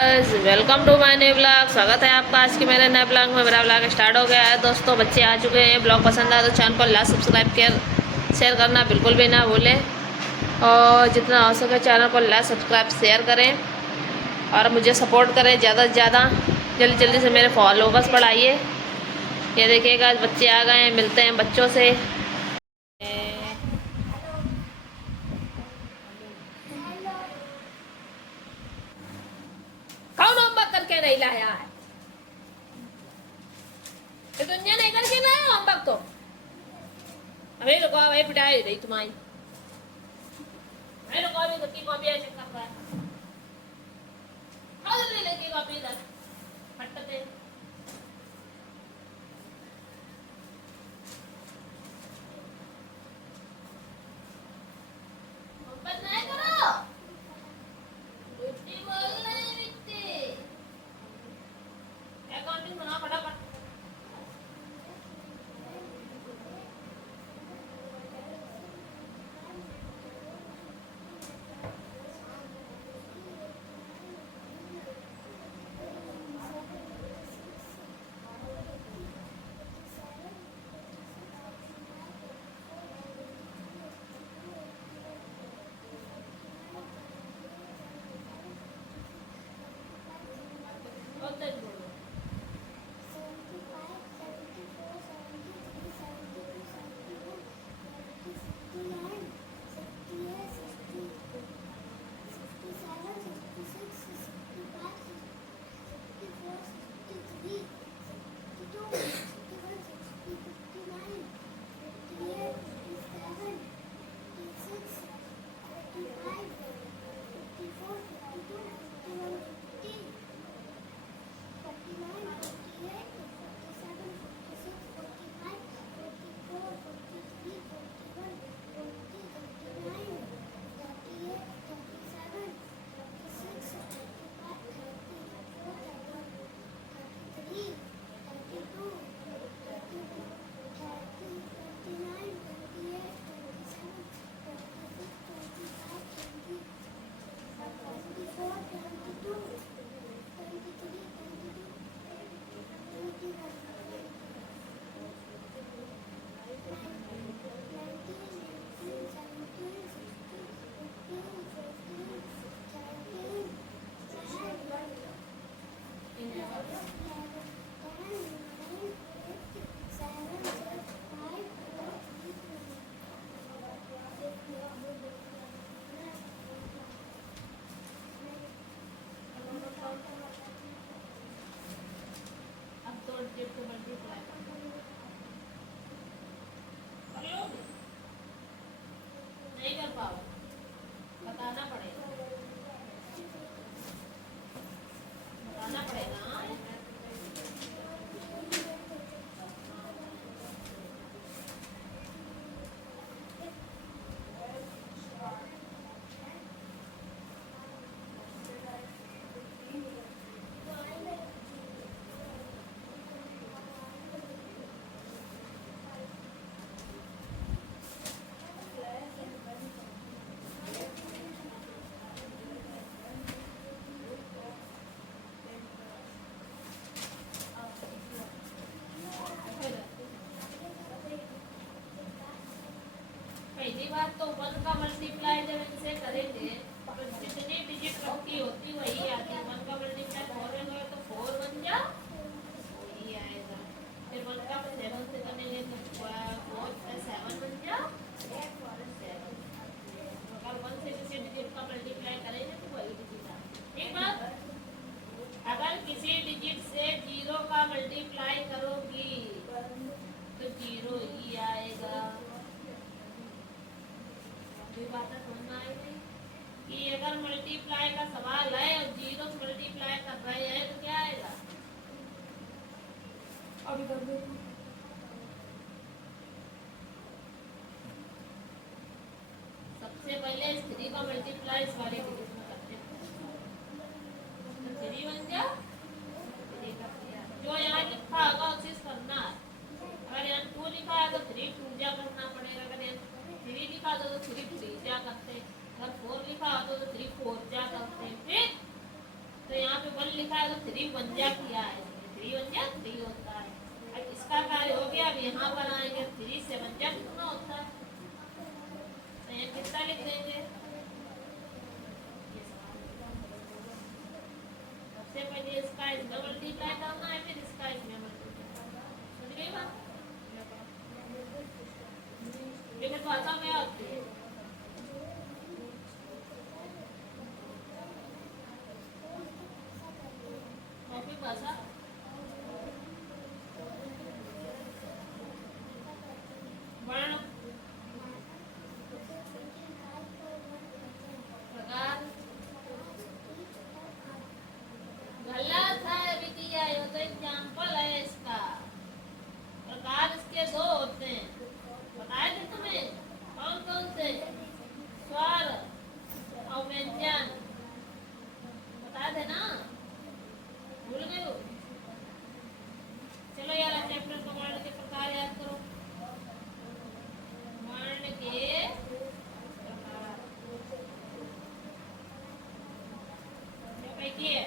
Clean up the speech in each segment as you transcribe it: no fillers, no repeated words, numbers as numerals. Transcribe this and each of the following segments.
Welcome to my new blog. स्वागत है आपका आज की मेरे नए ब्लॉग में। मेरा ब्लॉग स्टार्ट हो गया है दोस्तों। बच्चे आ चुके हैं। ब्लॉग पसंद आया तो चैनल को लाइक सब्सक्राइब कर शेयर करना बिल्कुल भी ना भूलें और जितना हो सके चैनल को लाइक सब्सक्राइब शेयर करें और मुझे सपोर्ट करें ज़्यादा से ज़्यादा। जल्दी जल्दी से मेरे फॉलोवर्स बढ़ाइए। ये देखिएगा आज बच्चे आ गए हैं, मिलते हैं बच्चों से। कौन होमवर्क करके नहीं लाया है? तो दुनिया नहीं करके लाया होमवर्क तो अभी रुको, अभी पिटाई रही तुम्हारी। अभी रुको, अभी सबकी कॉपी चेक कर रहा है। आओ जल्दी लेके कॉपी इधर फटते। होमवर्क नहीं करो, बिट्टी बोल रही बिट्टी। अकाउंटिंग बनाओ फटाफट। नहीं कर पाओ, बताना पड़ेगा, बताना पड़ेगा। पहली बात तो वन का मल्टीप्लाई जब इनसे करेंगे तो जितनी डिजिट रखी होती वही आती है। वन का मल्टीप्लाई 4 में गए तो 4 बन जा वही आएगा। फिर वन का 7 से करेंगे तो 4 से 7 बन जा 7। अगर 1 से किसी डिजिट का मल्टीप्लाई करेंगे तो वही डिजिट आएगा। एक बात, अगर किसी डिजिट से 0 का मल्टीप्लाई करोगी तो 0 ही आएगा। बात समझ आएगी कि अगर मल्टीप्लाई का सवाल है और 0 से मल्टीप्लाई कर रहे हैं तो क्या आएगा? अभी कर दो। सबसे पहले इस 3 का मल्टीप्लाई इस वाले डिजिट में करते हैं तो 3 बन जा। जो यहाँ लिखा होगा उसे करना है। अगर यहाँ 2 लिखा है तो 3 2 जा करना पड़ेगा। अगर यहाँ 3 लिखा तो 3 3 जा करते हैं। अगर 4 लिखा हो तो 3 4 जा करते हैं। ठीक, तो यहाँ पे वन लिखा है तो थ्री वन जा किया है, थ्री वन जा थ्री होता है। अब इसका कार्य हो गया, अब यहाँ पर आएंगे थ्री से वन जा कितना होता है, तो यहाँ कितना लिख देंगे। सबसे पहले इसका इसमें मल्टीप्लाई करना है, फिर इसका इसमें मल्टीप्लाई, समझ गई बात। लेकिन भाषा में आती है मौखिक भाषा, वर्ण, प्रकार, गलत है विधिया, ये तो एग्जाम्पल है इसका। प्रकार इसके दो होते हैं, बताए थे तुम्हें, कौन कौन से, स्वर और व्यंजन, बताए थे ना, भूल गए हो। चलो यार चैप्टर को वर्ण के प्रकार याद करो, वर्ण के प्रकार क्या पैकी है,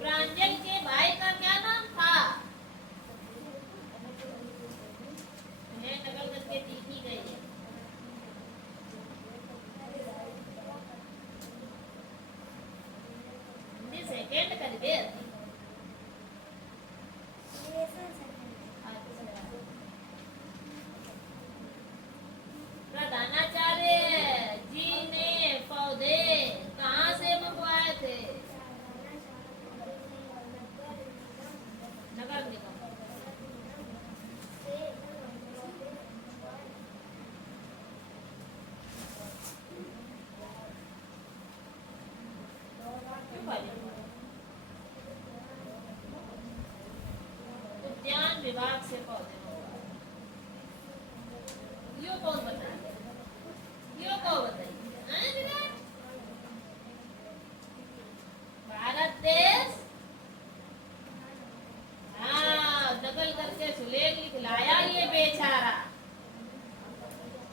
प्रांजल के भाई का क्या नाम था, नकल करके लिखी गई है। सेकेंड कर दे, प्रधानाचार्य जी ने पौधे कहाँ से मंगवाए थे, नगर निगम। उद्यान विभाग से पौधे यो कौन बताए, यो कौन बताइए, भारत देश, हाँ नकल करके सुलेख लिख लाया ये बेचारा,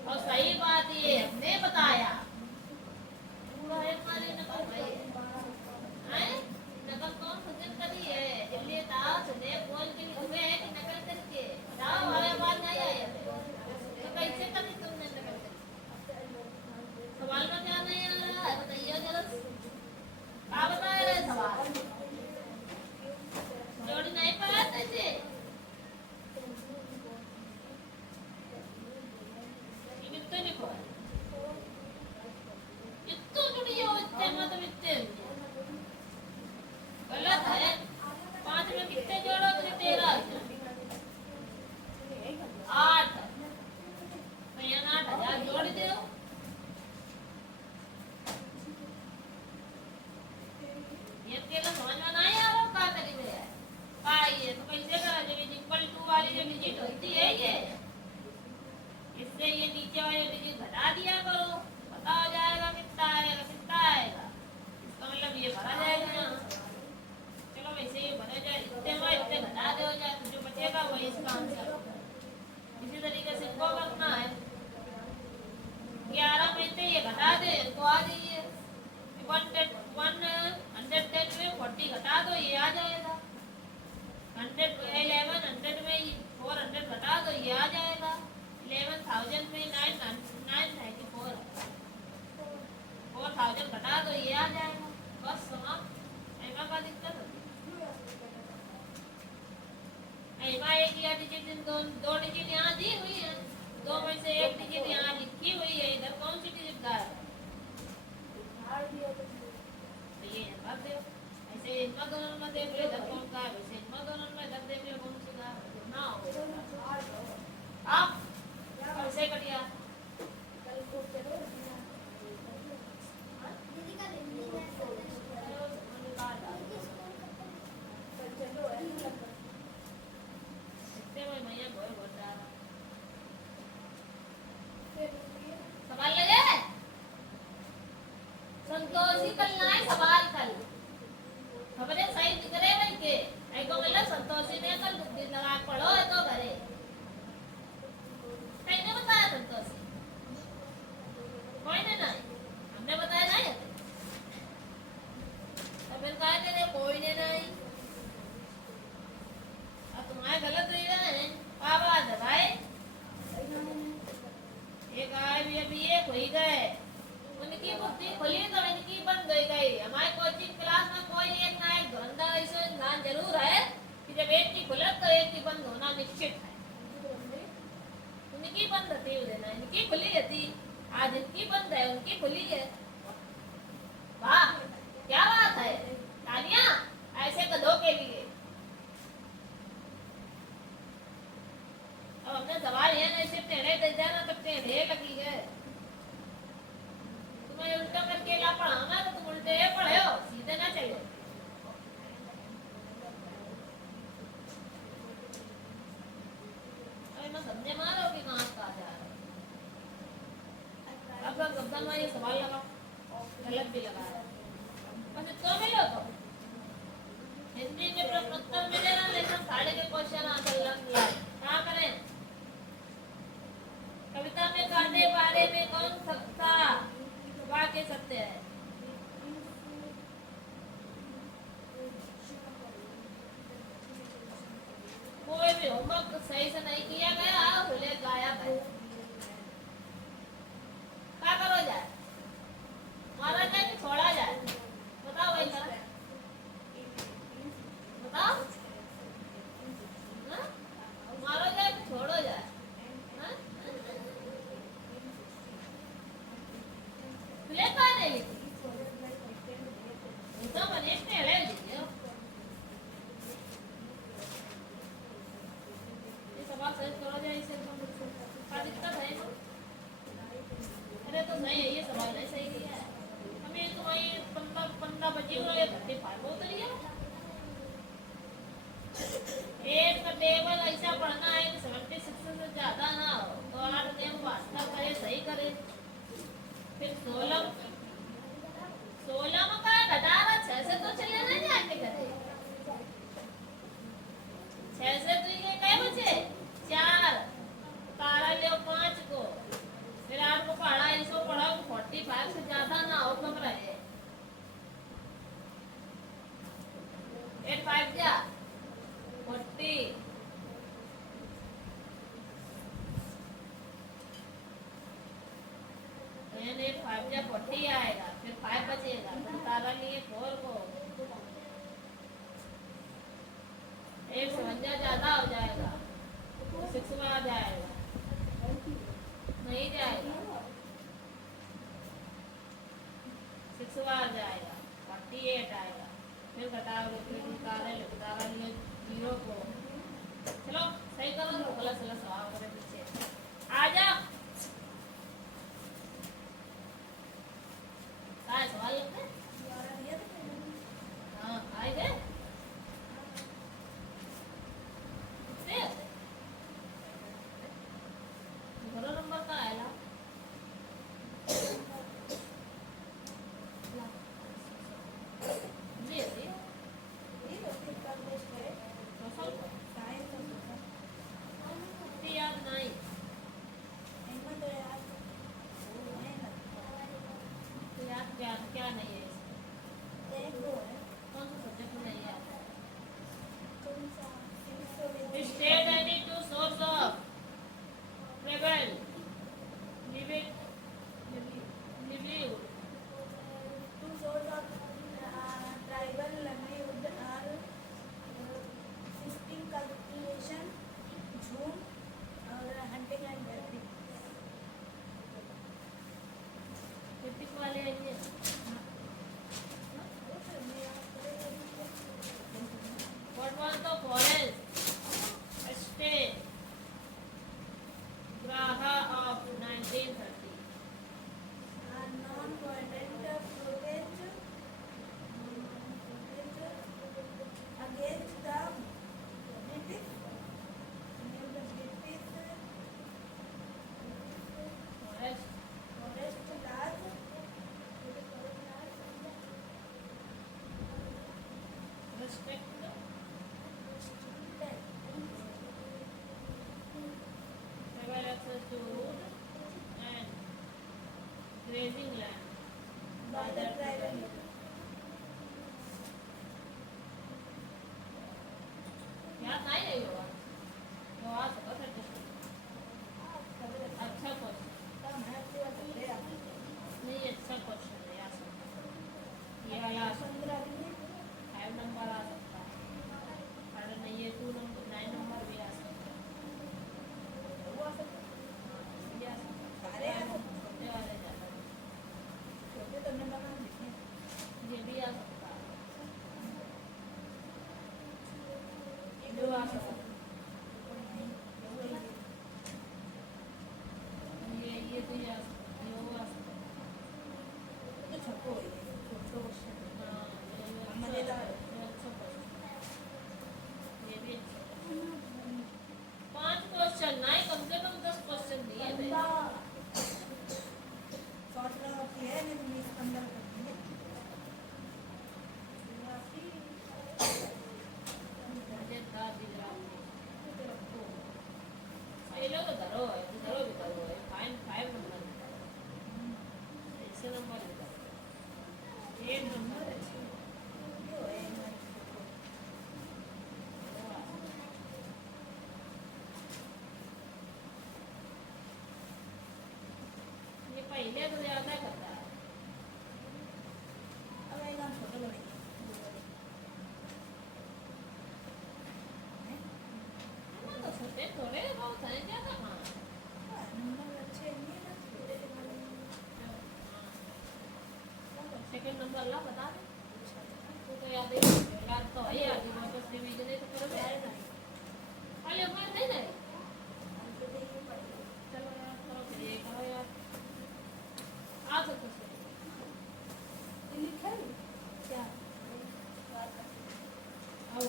और सही बात ये हमने बताया, नकल भाई नकल कौन सजन करी है, इसलिए दास ने बोल के लिखे है कि नकल करके दाव हमारे बात नहीं आया, तो कैसे करी तुमने नकल करके, सवाल में क्या नहीं आ रहा है बताइए जरा, क्या बता रहे सवाल, जोड़ी नहीं पढ़ाते थे, इतने लिखो, इतने जुड़ी हो, इतने मतलब इतने गलत है, 5 में कितने जोड़ोगे, 13, 8, तो यहाँ 8,000 जोड़ दो, ये अकेला समझ में नहीं आ रहा, क्या करेंगे, ऐसे ये नीचे वाले डिजिट घटा दिया करो, पता हो जाएगा कितना आएगा कितना आएगा। इसका मतलब ये भरा जाएगा यहाँ। चलो वैसे ही भरा जाए, इतने में इतने घटा दो जाए तो जो बचेगा वही इसका आंसर होगा। इसी तरीके से इनको करना है। 11 में से ये घटा दे तो आ जाइए 110 में 40 घटा दो ये आ जाएगा। 1100 में 400 घटा दो ये आ जाएगा। 11,000 में 994 4000 घटा दो ये आ जाएगा। बस समाप्त। एमा का दिक्कत होती एमा एक या डिजिट दो डिजिट यहाँ दी हुई है, दो में से एक डिजिट यहाँ लिखी हुई है, इधर कौन सी डिजिट गायब है? तो ये भर दो। ऐसे इनका दोनों में देख लो इधर कौन गायब है, इनका दोनों में इधर देख लो कौन सी गायब है ना हो। आप कैसे कटिया सवाल लगे संतोषी कल ना सवाल कल खबरें सही करे नहीं के एको मतलब संतोषी ने कल बुद्धि लगा पढ़ो है तो घरे कहीं ने बताया संतोषी कोई ने नहीं हमने बताया नहीं अब फिर कहा तेरे कोई ने नहीं अब तुम्हारे गलत हुई है बाबा दबाए एक आए भी अभी एक हुई गए उनकी बुद्धि खुली तो इनकी बंद हो गई। हमारे कोचिंग क्लास में कोई एक ना एक धुरंधर ऐसे इंसान जरूर है कि जब एक की खुलत तो एक की बंद होना निश्चित है। उनकी बंद थी उस दिन इनकी खुली थी, आज इनकी बंद है उनकी खुली है। वाह क्या बात है, तालियां ऐसे गधों के लिए। अब अपने सवाल ये नहीं सिर्फ टेढ़े दे देना तो टेढ़े लगी है। तुम्हें उल्टा करके ला पढ़ाना तो तुम उल्टे पढ़े हो, सीधे ना चलो। अरे मैं समझे मारो कि कहाँ का जा रहा है। अब गब्दन में ये सवाल लगा गलत भी लगा है बस इतना मिलो तो हिंदी में प्रश्नोत्तर मिले ना लेकिन साढ़े के क्वेश्चन आंसर लग कहाँ करें। कविता में काटे बारे में कौन सकता वाक्य सत्य है? कोई भी होमवर्क सही से नहीं किया गया भूले गाया है क्या करो जाए मारा जाए कि छोड़ा जाए बताओ वही करा बताओ मारो जाए कि छोड़ो जाए अरे तो नहीं है ये सवाल नहीं सही है हमें तो वही 15 बजे वाले 35 उतरिए एक का टेबल ऐसा पढ़ना है कि 76 से ज्यादा ना हो तो 8 दिन वास्ता करे सही करे। फिर 16 में का घटाना 6 से तो चले ना जाके करे 6 से तो ये क्या बचे 4 तारा ले 5 को फिर 8 को पढ़ा इसको पढ़ा 45 से ज्यादा ना हो कम रहे 8 5 जा 40 8 5 जा 40 आएगा फिर 5 बचेगा फिर तारा लिए 4 को 1 से ज्यादा हो जाएगा 6 में आ जाएगा नहीं जाएगा 6 आ जाएगा 48 आएगा फिर घटाओगे फिर निकाले लिए 0 को चलो सही करो तो भला चला सवाल करे पीछे आ जा काय सवाल लगते हाँ आए गए घरों नंबर का है Several altitude and grazing land. by the tribal याद नहीं है होगा तो आ सकता है अच्छा क्वेश्चन नहीं अच्छा क्वेश्चन है आ सकता ये वाला आ सकता है 5 नंबर आ सकता है और नहीं ये 2 नंबर 9 नंबर भी आ सकता है वो आ सकता है ये आ सकता है सारे आ सकते छोटे वाले ज़्यादा छोटे तो मैं बना देते ये भी आ सकता है ये भी आ सकता है ये भी आ सकता है ये वो आ सकता है तो छोटो है छोटो क्वेश्चन हाँ ये भी अच्छा मजेदार है। ये अच्छा क्वेश्चन ये भी अच्छा क्वेश्चन 5 क्वेश्चन नहीं कम से कम 10 क्वेश्चन दिए थे शॉर्ट लगाती है नहीं 20-15 करती है मजेदार दिख रहा है ये लोग धरो है धरो भी धरो है 5 नंबर ऐसे नंबर 1 नंबर है जो है ये पहले तो ज़्यादा करता है अब एकदम छोटे बनेंगे हम तो छोटे थोड़े बहुत हैं ज़्यादा हाँ नंबर अच्छे नहीं ना छोटे सेकंड नंबर ला बता दे तू तो याद ही याद तो है याद ही वापस रिवीजन है तो करोगे अरे हमारे नहीं नहीं चलो यार करो फिर ये करो यार आ सकते हो लिखा है क्या आओ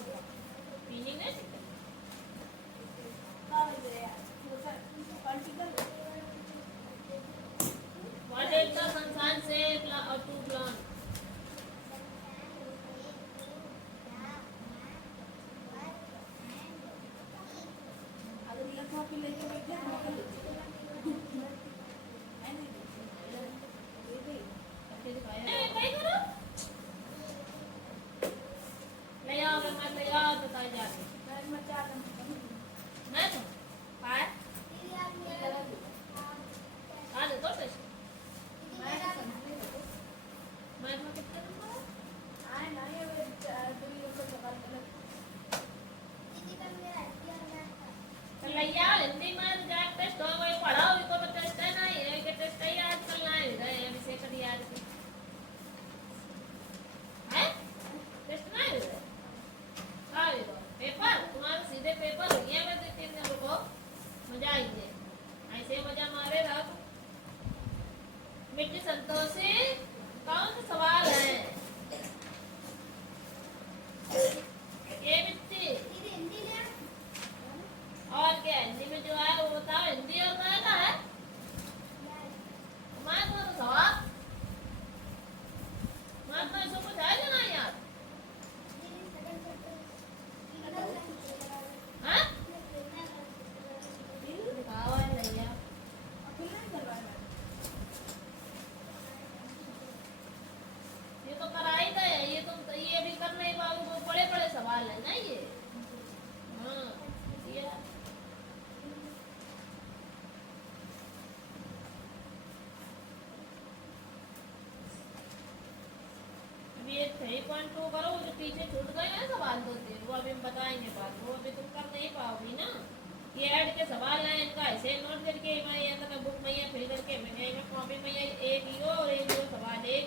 मीनिंग नहीं सकते पॉलिटिकल व्हाट इज द संसान से टू प्लान अगर लिखा के लेके बैठे हैं तो है नहीं कहीं करो ले आओ मैं ले आओ तो ताई जाके मैं मचा दूं मैं तो पाए आ दे तो सही मैं तो कितने नंबर है आए ना ये दूरी को सवाल गलत कलैया हिंदी में जाके टेस्ट हो गई पढ़ाओ इको तो टेस्ट है नहीं है कि टेस्ट है आज कल ना है अभी से कभी आज है टेस्ट नहीं है हाँ ये पेपर तुम्हारे सीधे पेपर ये मैं तो 3 दिन रुको मजा आएगी ऐसे मजा मारे रहा मिट्टी संतोषी कौन सा सवाल है ये मिट्टी और क्या हिंदी में जो है वो बताओ हिंदी और मैं का है मैं तो सवाल मैं तो ऐसा कुछ है ना यार हाँ दिखाओ है भैया अकेले नहीं करवाना ये तो कराई गए ये तुम ये भी कर नहीं पाओगे वो बड़े बड़े सवाल है ना ये हाँ ये अभी ये 3.2 करो वो जो पीछे छूट गए हैं सवाल 2-3 वो अभी हम बताएंगे बात वो अभी तुम कर नहीं पाओगी ना ये ऐड के सवाल हैं इनका ऐसे नोट करके मैं ये तो बुक में ये फिल करके मैं कॉपी में ये एक यो और एक यो सवाल एक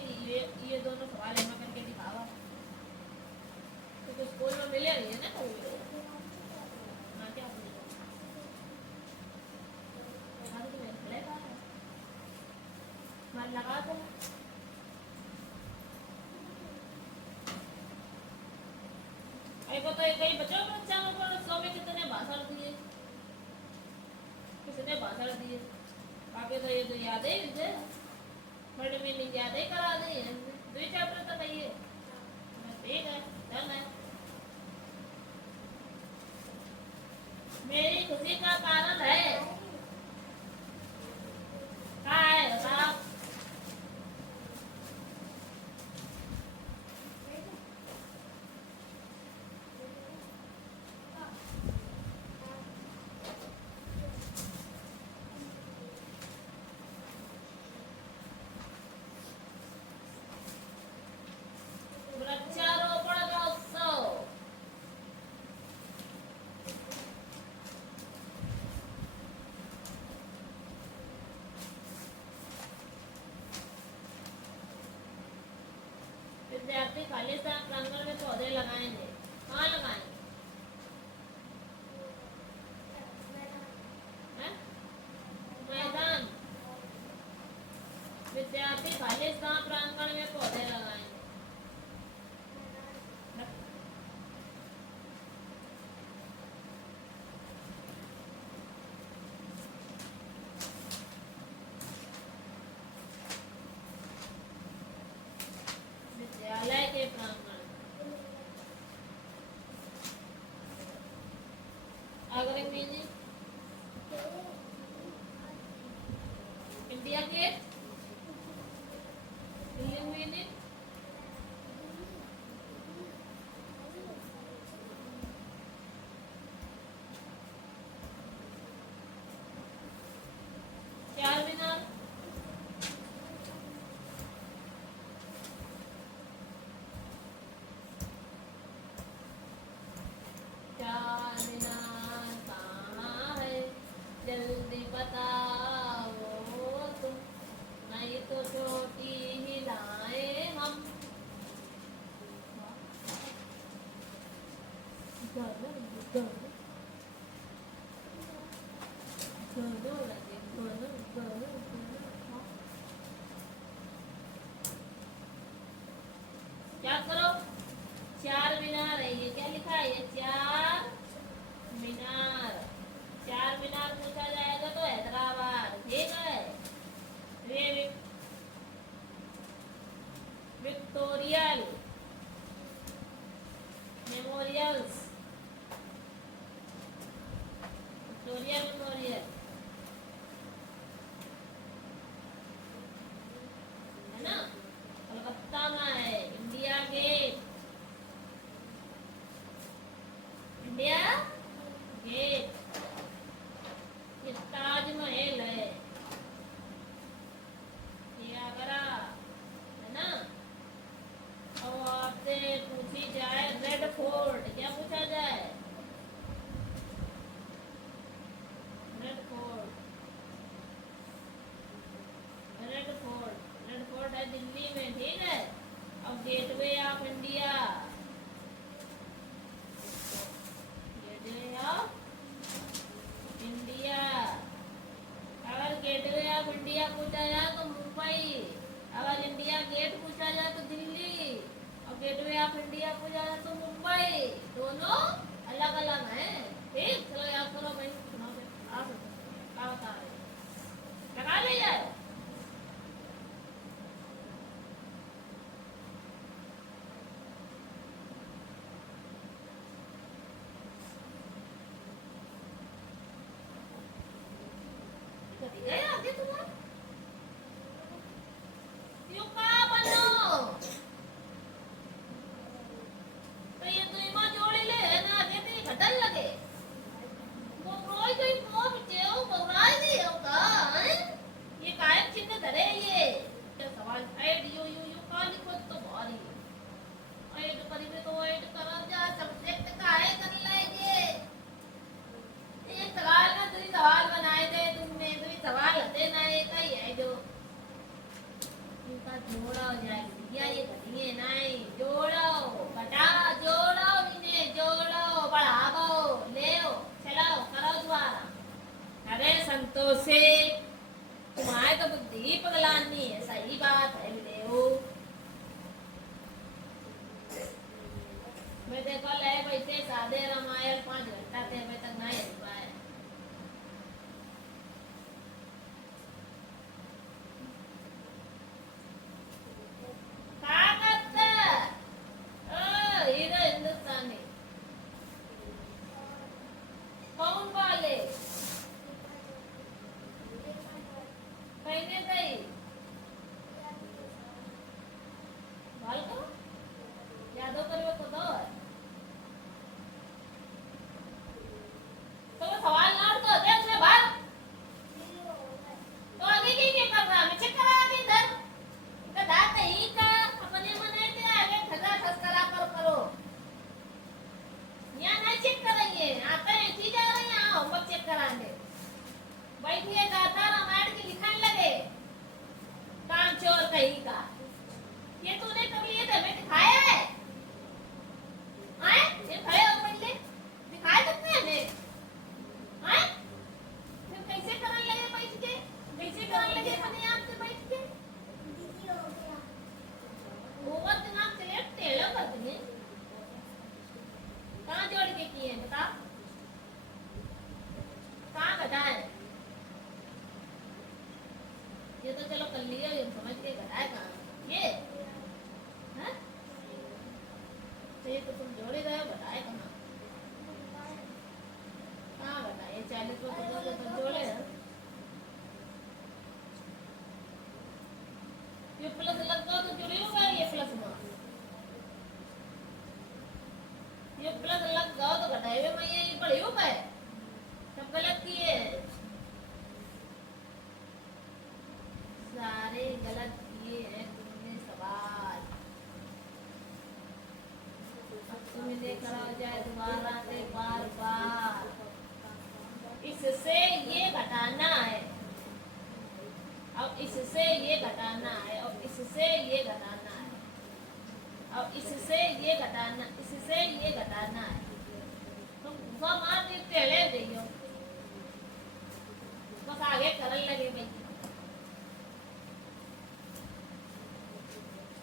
ये दोनों सवाल है मैं करके दिखावा तो स्कूल में मिले रही है ना तो हाँ क्या मन लगा दो को तो कई बच्चों को बच्चा को 100 में कितने भाषण दिए किसने भाषण दिए बाकी तो ये तो याद ही मुझे बड़े मीनिंग याद ही करा दी है 2 चैप्टर तक है ये ठीक है चल है मेरी खुशी का कारण है। कहाँ है बताओ। वृक्षारोपण का उत्सव। विद्यार्थी खालिस्तान प्रांगण में पौधे लगाएंगे। कहाँ लगाएंगे? हैं? मैदान। विद्यार्थी खालिस्तान प्रांगण में पौधे लगाएंगे। विद्यालय के प्रांगण। अग्रिम meaning India Gate. Delhi meaning Charminar. चार मीनार कहाँ है, जल्दी बताओ तुम, नहीं तो चोटी हिलाए हम। गाना गाना गाना लगे, गाना गाना गाना। क्या करो? चार मीनार है, ये क्या लिखा है? ये चार मीनार। चार मीनार पूछा जाएगा तो हैदराबाद, ठीक है। ये विक्टोरियल मेमोरियल्स। विक्टोरिया मेमोरियल है ना, कलकत्ता में है। India Gate. India Gate. ये ताजमहल है, ये आगरा है ना। अब आपसे पूछी जाए रेड फोर्ट, क्या पूछा जाए? Red fort. Red fort. Red fort है दिल्ली में, ठीक है। अब gateway of India. Gateway of India. अगर गेटवे ऑफ इंडिया पूछा जाए तो मुंबई। अगर इंडिया गेट पूछा जाए तो दिल्ली। और गेटवे ऑफ इंडिया पूछा जाए तो मुंबई। दोनों अलग अलग हैं, ठीक। चलो याद करो भाई, सुनाओ फिर। आ सकते क्या बता रहे, लगा ले जाए। कभी गए आगे तुम्हारा क्यों का बनो? तो ये तो इमा जोड़ी ले है ना, देती घटन लगे। वो रोई गई मो बचेओ बवराई दी होगा हैं। ये कायम चिन्ह धरे ये। क्या सवाल ऐड यू का लिखो तो भारी। ऐड करीबे तो ऐड करो जा, सब्जेक्ट का है कर लीजिए। एक सवाल ना दूसरी सवाल बनाए थे तुमने, दूसरी सवाल हते ना, एक ही है जो इनका जोड़ा हो जाएगा। या ये घटिए नहीं, जोड़ो घटा, जोड़ो इन्हें, जोड़ो बढ़ाओ, ले चलाओ, करो द्वारा। अरे संतोषी, तुम्हारे तो बुद्धि पगलानी है, सही बात है ले। मैं देखो ले बैठे सादे रामायण 5 घंटा थे, अभी तक नहीं हो पाए। हीरो हिंदुस्तानी कौन तो चलो कर लिया, ये समझ के घटाए कहाँ ये, हैं? तो ये तो तुम जोड़े गए हो, घटाए कहाँ? कहाँ घटाए? ये 40 को तो तुम जोड़े हो। ये प्लस लग गया तो जुड़ी होगा ये प्लस में, ये प्लस लग गया तो घटाए हुए में ये पड़ी होगा, सब गलत किए, सारे गलत किए हैं तुमने सवाल। अब तुम्हें देखना हो जाए दोबारा से बार बार, इससे ये घटाना है, अब इससे ये घटाना है, और इससे ये घटाना है, अब इससे ये घटाना, इससे ये घटाना है, तुम सब टेढ़े गई हो, बस आगे करने लगे भाई।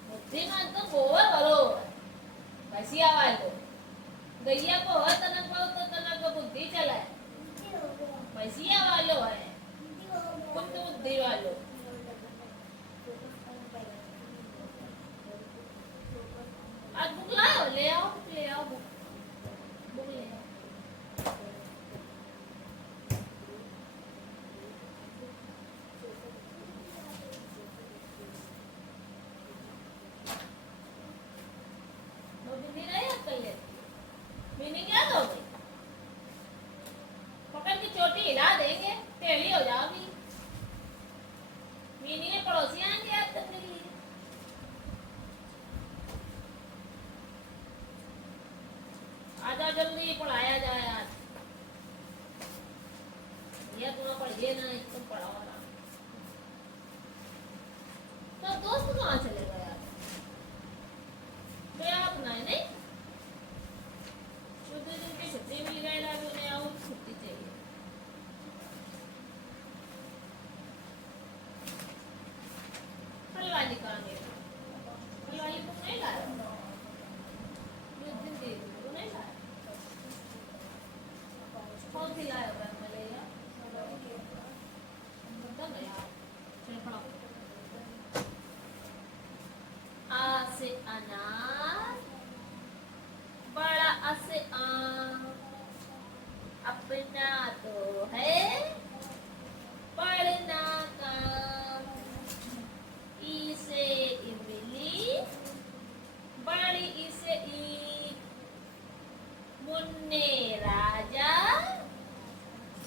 बुद्धिमान तो गोबर भरो भैंसिया वालो, गैया को हो तनक पाओ तो तनक बुद्धि चलाए, भैंसिया वालो है कुछ बुद्धि वालो। आज बुक लाओ, ले आओ बुक, बुक ले आओ। बुद्धि नहीं याद कर ले, मीनिंग याद हो गई, पकड़ की चोटी हिला देंगे, टेढ़ी हो जाओगी, मीनिंग में पड़ोसी आएंगे याद करने के लिए। आजा जल्दी पढ़ाया जाए आज, ये तुम्हें पढ़िए ना, तुम पढ़ाओ ना। तो दोस्त कहाँ चले गए यार, तो आप नहीं शुद्ध दिन की छुट्टी मिल गई ना, उन्हें आओ छुट्टी चाहिए। फलवाली कहाँ गए, फलवाली तुम नहीं लाए, दिन दे तुम नहीं लाए, कौन सी लाए हो मलेरिया, बता ना यार, चलो पढ़ाओ। आ से अनार, बड़ा अ से आम, अपना तो है पढ़ना काम, ई से इमली, बड़ी ई से ईंट, मुन्ने राजा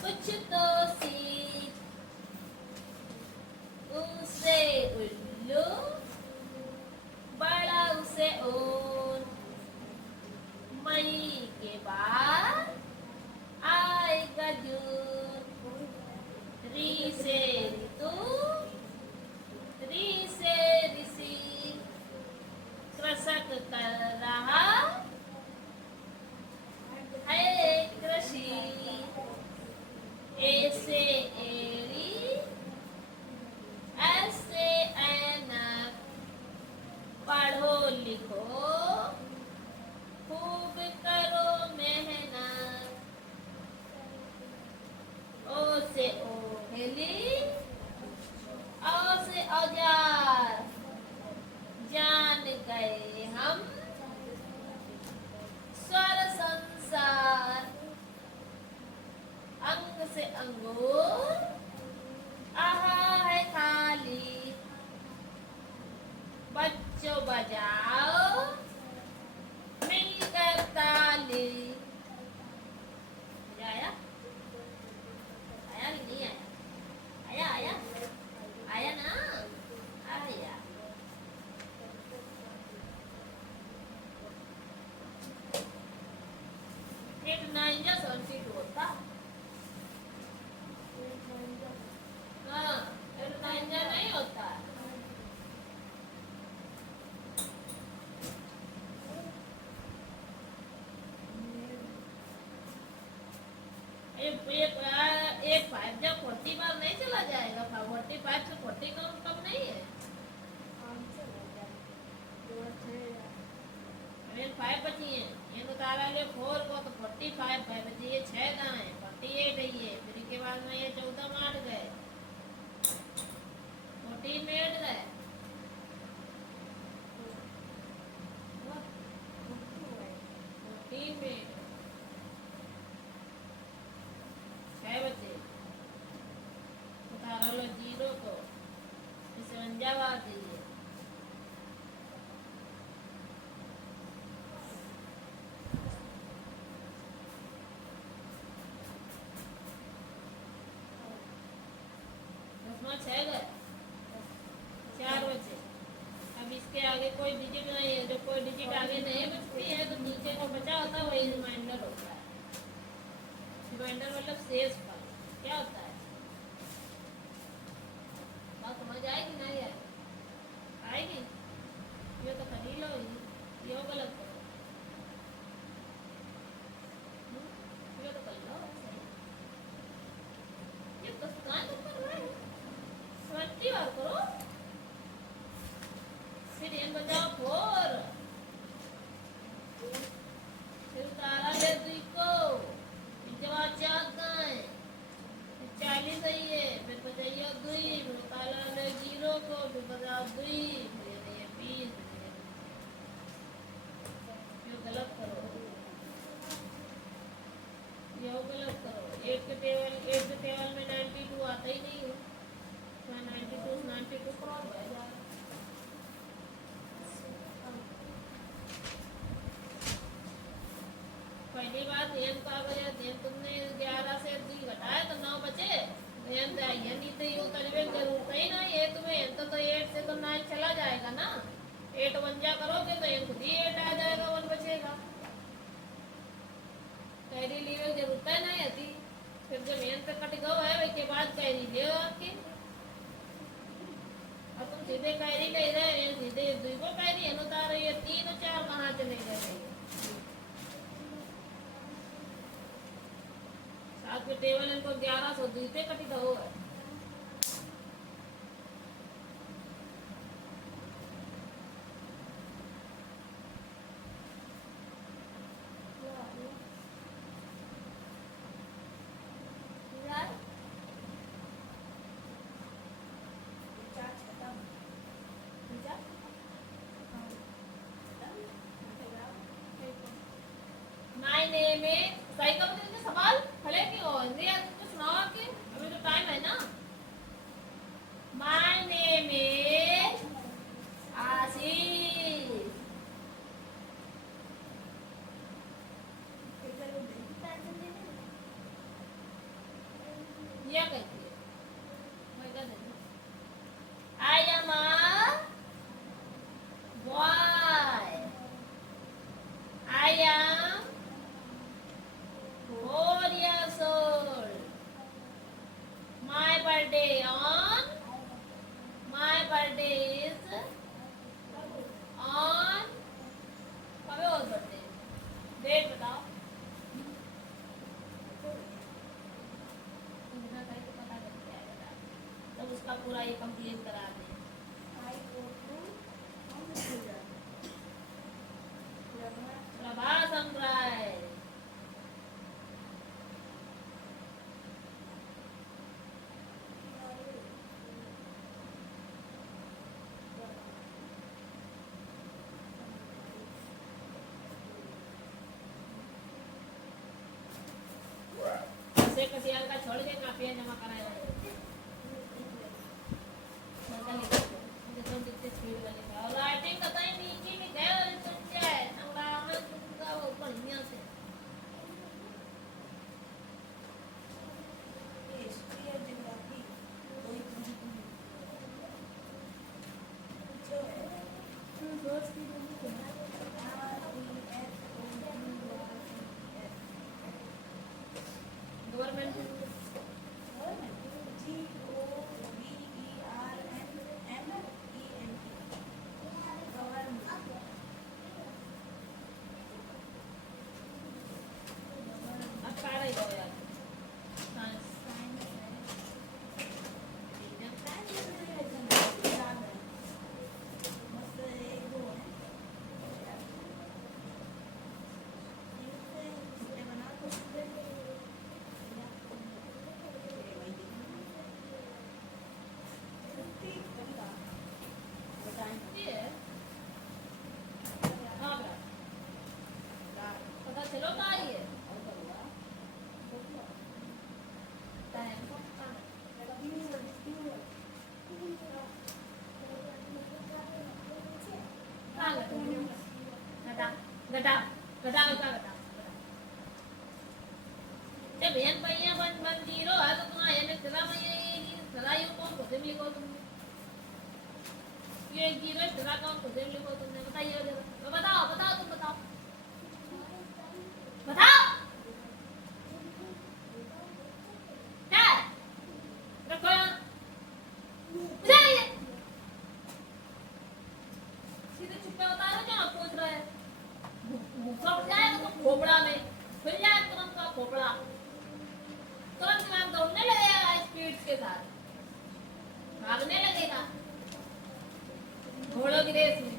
कुछ तो सीख, उसे उल्लू, बड़ा उसे ऊन, मई के बाद आएगा जून, री से ऋतु, री से ऋषि, कृषक कर रहा है कृषि, ए से एरी, ऐसे ऐनक, पढ़ो लिखो खूब करो मेहनत, ओ से ओहेली, औ से औजार, जान गए हम स्वर संसार, अंग से अंगूर, आहा है थाली, बच्चों बजाओ मिलकर ताली। आया आया कि नहीं आया, आया आया आया ना, आया। एट नाइन जा 72 होता, हाँ 8 9 जा नहीं होता, एक 5 जब 40 बार नहीं चला जाएगा, 45 से 40 कम नहीं है, 5 बची है, ये तो तारा ले 4 को तो 45 है, बची ये 6 कहाँ है, 48 है ये, फिर के बाद में ये 14 में 8 गए, टीममेट है टीममेट 6 बजे उतारो लो जीरो को इसे अंजावा दीजिए दसवां 6 गए 4 बजे अब इसके आगे कोई डिजिट नहीं है जो कोई डिजिट आगे नहीं बचती है तो नीचे जो बचा होता है वही रिमाइंडर होता है रिमाइंडर मतलब शेष फल क्या होता है बात समझ आएगी नहीं आएगी आएगी ये तो कर ही लो ये गलत करो ये तो कर लो ये तो कहाँ तक कर रहे हो 20 बार करो फिर एन बजाओ 4 फिर उतारा ले 2 को जवाब 4 का है 40 सही है फिर बजाइए 2 फिर उतारा ले 0 को फिर बजाओ 2 फिर ये 20 ये गलत करो ये गलत करो 8 के टेबल में 92 आता ही नहीं है 92 क्रॉस हो जाएगा पहली बात एन का वजह देन तुमने 11 से 2 घटाया तो 9 बचे एन जाइए नहीं तो यूं करने की जरूरत ही नहीं है तुम्हें एन तो 8 से तो 9 चला जाएगा ना 8 1 जा करोगे तो एन खुद ही 8 आ जाएगा 1 बचेगा कैरी लीवे जरूरत है नहीं आती फिर जब एन पे कट गो है उसके बाद कैरी ले आपके अब तुम सीधे कैरी ले रहे सीधे 2 को कैरी एन उतार रही है 3 और 4 कहाँ चले गए आपके टेबल इनको 1102 पे कटी तो है माय नेम है सही का मतलब सवाल भले क्यों इंद्रिया कुछ सुनाओ आपके अभी तो टाइम है ना माय नेम इज आशीष ये कहती है मैं क्या देती I am a boy I am 4 years old. My birthday is on कब है और बर्थडे डेट बताओ इतना कहीं तो पता करके आएगा तब उसका पूरा ये कंप्लीट करा दे प्रभा संग्रह कसी का छोड़ के काफिया जमा कराया और राइटिंग कतई नीचे में गए और सुन जाए अंग्रेजी का वो बढ़िया से घटाओ घटाओ का घटाओ जब एन पहिया बन बन जीरो है तो तुम्हारा एन चला मैं चला यू कौन को लिखो तुमने ये एक जीरो चला कौन को लिखो तुमने बताइए जरा बताओ बताओ तुम बताओ बताओ क्या रखो यहाँ बुझाइए सीधे चुप्पे बता रहे क्या आप पूछ रहे हैं मुक्का उठ जाएगा तो खोपड़ा में खुल जाए तुरंत का खोपड़ा तुरंत दिमाग दौड़ने लगेगा स्पीड के साथ भागने लगेगा घोड़ों की रेस में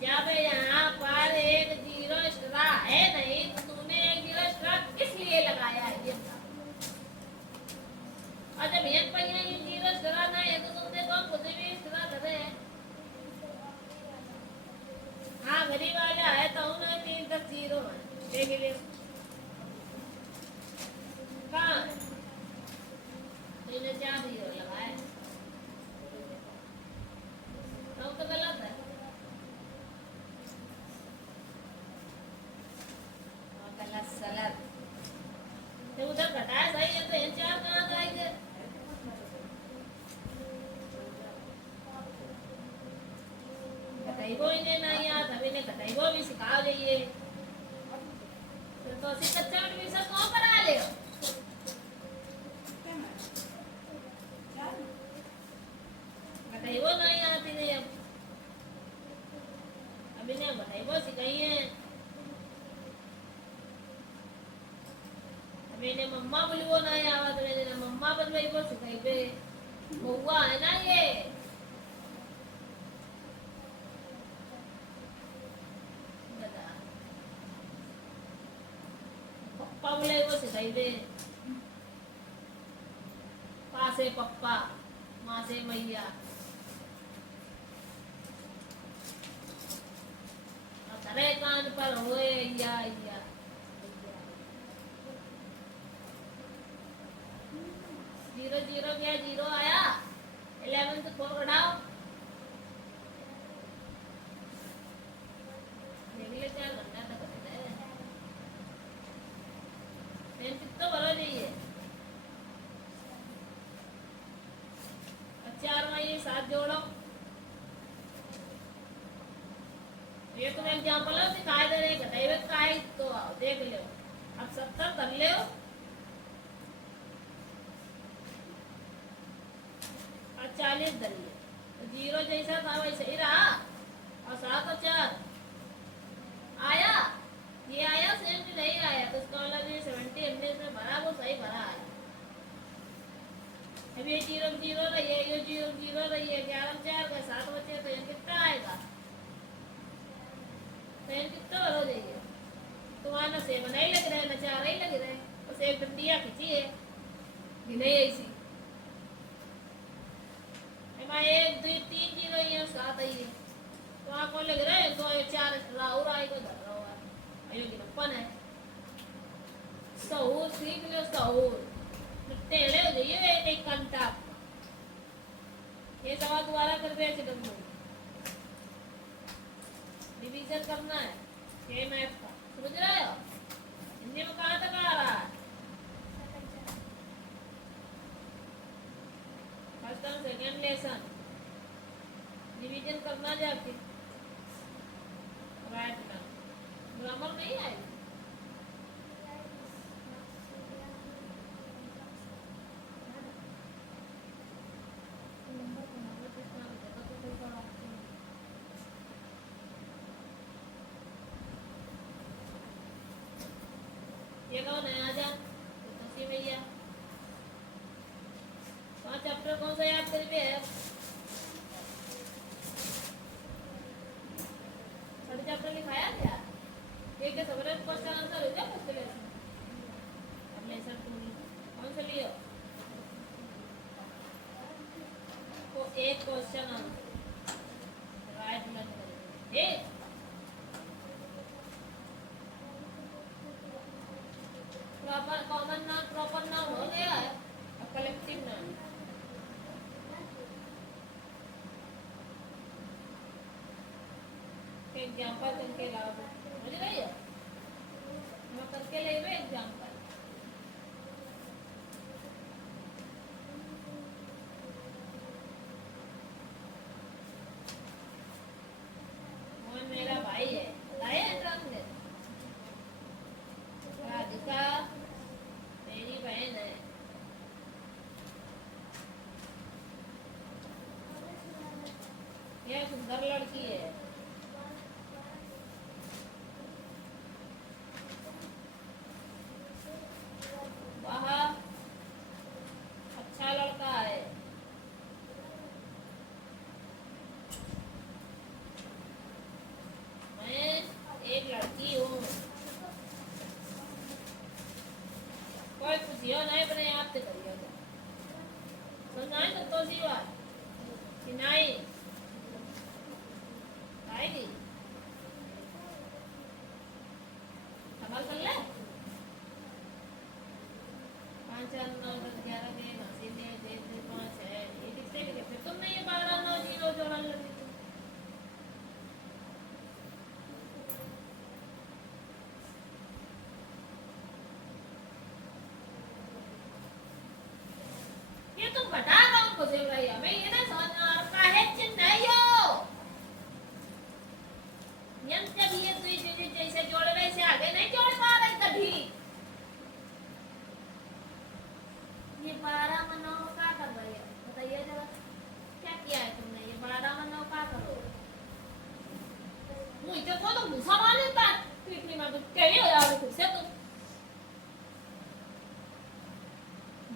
जब यहाँ पर एक जीरो एक्स्ट्रा है नहीं तो तूने एक जीरो एक्स्ट्रा किस लिए लगाया है ये बता और जब एक पहिया ये जीरो एक्स्ट्रा ना है तो तुमने कौन खुद भी एक्स्ट्रा करे हैं हाँ गरीब वाला है तो उन्हें 3 तक जीरो है देख ले कहाँ तूने 4 जीरो लगाए तो गलत है गलत सलत तो उधर घटाया सही है तो ये 4 कहाँ जाएंगे घटाई वो इन्हें नहीं आता अभी ने घटाई वो भी सिखा जाइए तो सिर्फ कच्चा में भी सब कौन करा ले घटाई वो नहीं आती नहीं अब अभी ने घटाई वो सिखाई है अभी ने मम्मा बोली वो नहीं आवा तो मैंने मम्मा बनवाई वो सिखाई पे महुआ है ना ये पप्पा बोले वो सिखाई दे पा से पप्पा माँ से मैया अरे कान पर होए या जीरो जीरो क्या जीरो आया 11 तो 4 घटाओ अगले 4 घंटा तक होते हैं पेन कितना भरो जाइए 4 में ये 7 जोड़ो ये तुम एग्जाम्पल है सिखाए दे रहे घटाई हुए काय तो देख लो अब 70 कर ले और 40 कर ले तो जीरो जैसा था वैसे ही रहा और 7 और 4 आया ये आया सेम नहीं आया तो इसका मतलब ये 70 हमने इसमें भरा वो सही भरा है अब ये जीरो जीरो रही है ये जीरो जीरो रही है 11 4 का 7 बचे तो ये कितना आएगा पेन कितना हो जाइए तुम्हारा ना सेवन नहीं लग रहा है ना 4 ही लग रहे हैं बस एक डंडिया खींची है नहीं ऐसी एमा 1 2 3 जीरो ये 7 ही है तो आपको लग रहा है 2 4 एक्स्ट्रा और आएगा धर रहा हुआ अयो की नपन है सहूर सीख लो सहूर टेढ़े हो जाइए एक घंटा ये सवाल दोबारा कर दे चलो रिवीजन करना है ये मैथ का समझ रहे हो हिंदी में कहाँ तक आ रहा है फर्स्ट और सेकंड लेसन रिवीजन करना जाके राइट ना ग्रामर नहीं आएगी ये कौन है आजा तसी भैया 5 चैप्टर कौन सा याद कर भी है सारे चैप्टर लिखाया क्या एक सवाल क्वेश्चन आंसर हो गया फर्स्ट लेसन अब लेसन 2 कौन सा लियो को एक क्वेश्चन आंसर राइट में ठीक proper common noun proper noun हो गया है और कलेक्टिव नाउन एग्जांपल करके लाओ समझ रही हो मैं करके ले एग्जांपल मोहन मेरा भाई है बताया एंट्रेंस में राधिका मेरी बहन है यह सुंदर लड़की है वह अच्छा लड़का है मैं एक लड़की हूँ कोई खुशियों नहीं बने आप से करिए सुनाई तो सी बात कि नहीं आएगी कमल कर ले 5 4 9 10 11 के घासी ने 1 2 5 है ये कितने के फिर तुमने ये 12 9 0 जोड़न लगी ये तुम बता रहा हूँ खुशी भाई हमें ये ना समझना का है चिन्ह नहीं हो यम जब ये दुई डिजिट जैसे जोड़ रहे से आगे नहीं जोड़ पा रहे कभी ये 12 में 9 का कर रही है बताइए जरा क्या किया है तुमने ये 12 में 9 का करो मुझे को तो गुस्सा मारने का पीटनी में तो कैसे हो जाओगे फिर से तुम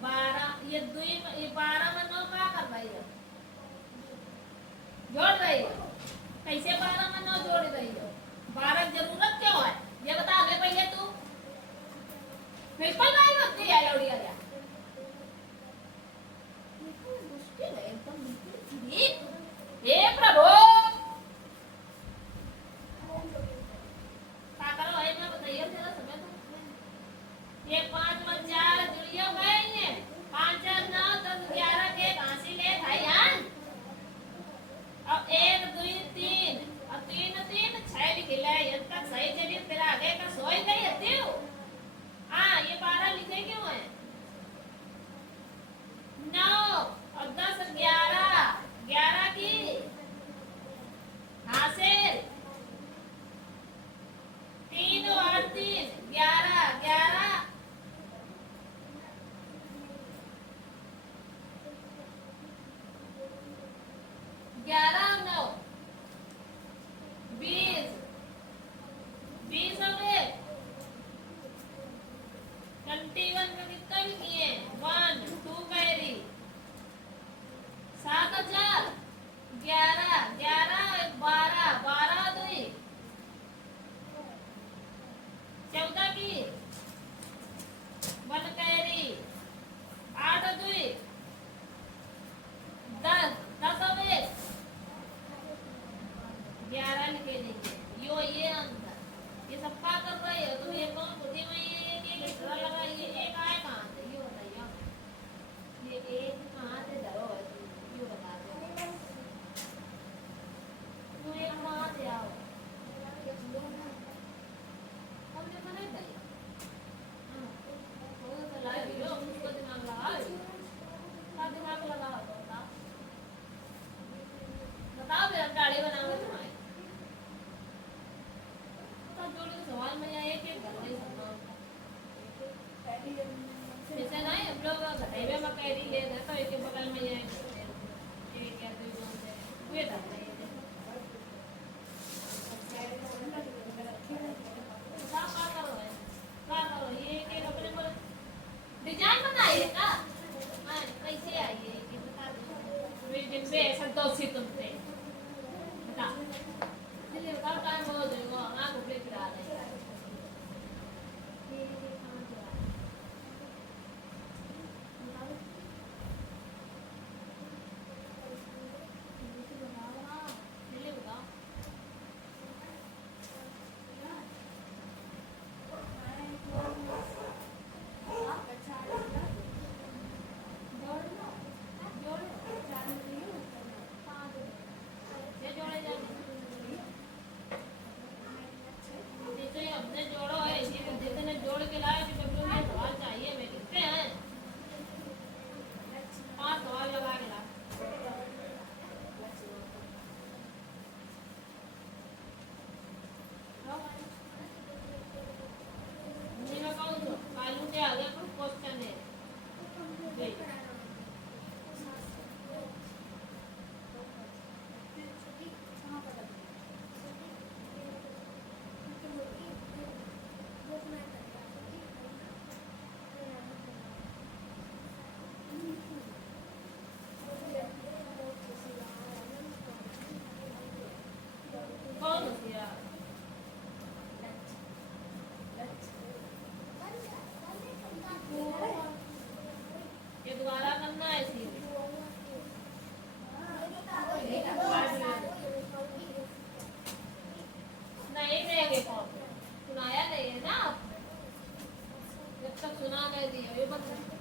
12 ये दुई ये 12 में 9 का कर रही है जोड़ रही है कैसे 12 में 9 जोड़ रही हो 12 जरूरत क्यों है ये बता दे पहले तू बिल्कुल नहीं होती है लौड़ी वाला मुश्किल है एकदम बिल्कुल ठीक हे प्रभु क्या करो है मैं बताइए जरा समय तो ये 5 में 4 जुड़ियो गए हैं 5 4 9 10 11 के घासी ले भाई यार अब 1 2 3 अब 3 3 6 लिख ले ये तक सही चली तेरा आगे का सोई गई है तू हां ये 12 लिखे क्यों है 9 और 10 11 11 की हासिल 3 और 3 11 11 11 9 20 20 हो गए 21 में कितना भी किए 1 2 कैरी 7 4 11 11 12 12 2 14 की 1 कैरी 8 2 10 10 हो गए 11 लिखे दीजिए यो ये अंतर ये सबका कर रहे हो तुम ये कौन बुद्धि में ये एक्स्ट्रा लगा ये एक आए कहाँ से ये बताइए ये एक कहाँ से धरो है ये बता दो तू एक कहाँ से आओ हमने तो नहीं दिया हाँ वो तो लाइव लो उसको दिमाग लगा क्या दिमाग लगा बताओ बताओ मेरा गाड़ी बनाओगे तुम्हारे सवाल में या एक एक घर में ऐसे नहीं हम लोग हाईवे में कैरी ले रहे तो एक बगल में ये एक या दो जोन से हुए था क्या करो ये एक अपने को डिजाइन बनाइए का कैसे आइए ये बता दो दिन में ऐसा दोषी तुमसे बता चलिए बताओ टाइम हो जाएगा आँख ऊपर गिरा दे सुना नहीं दिया ये बता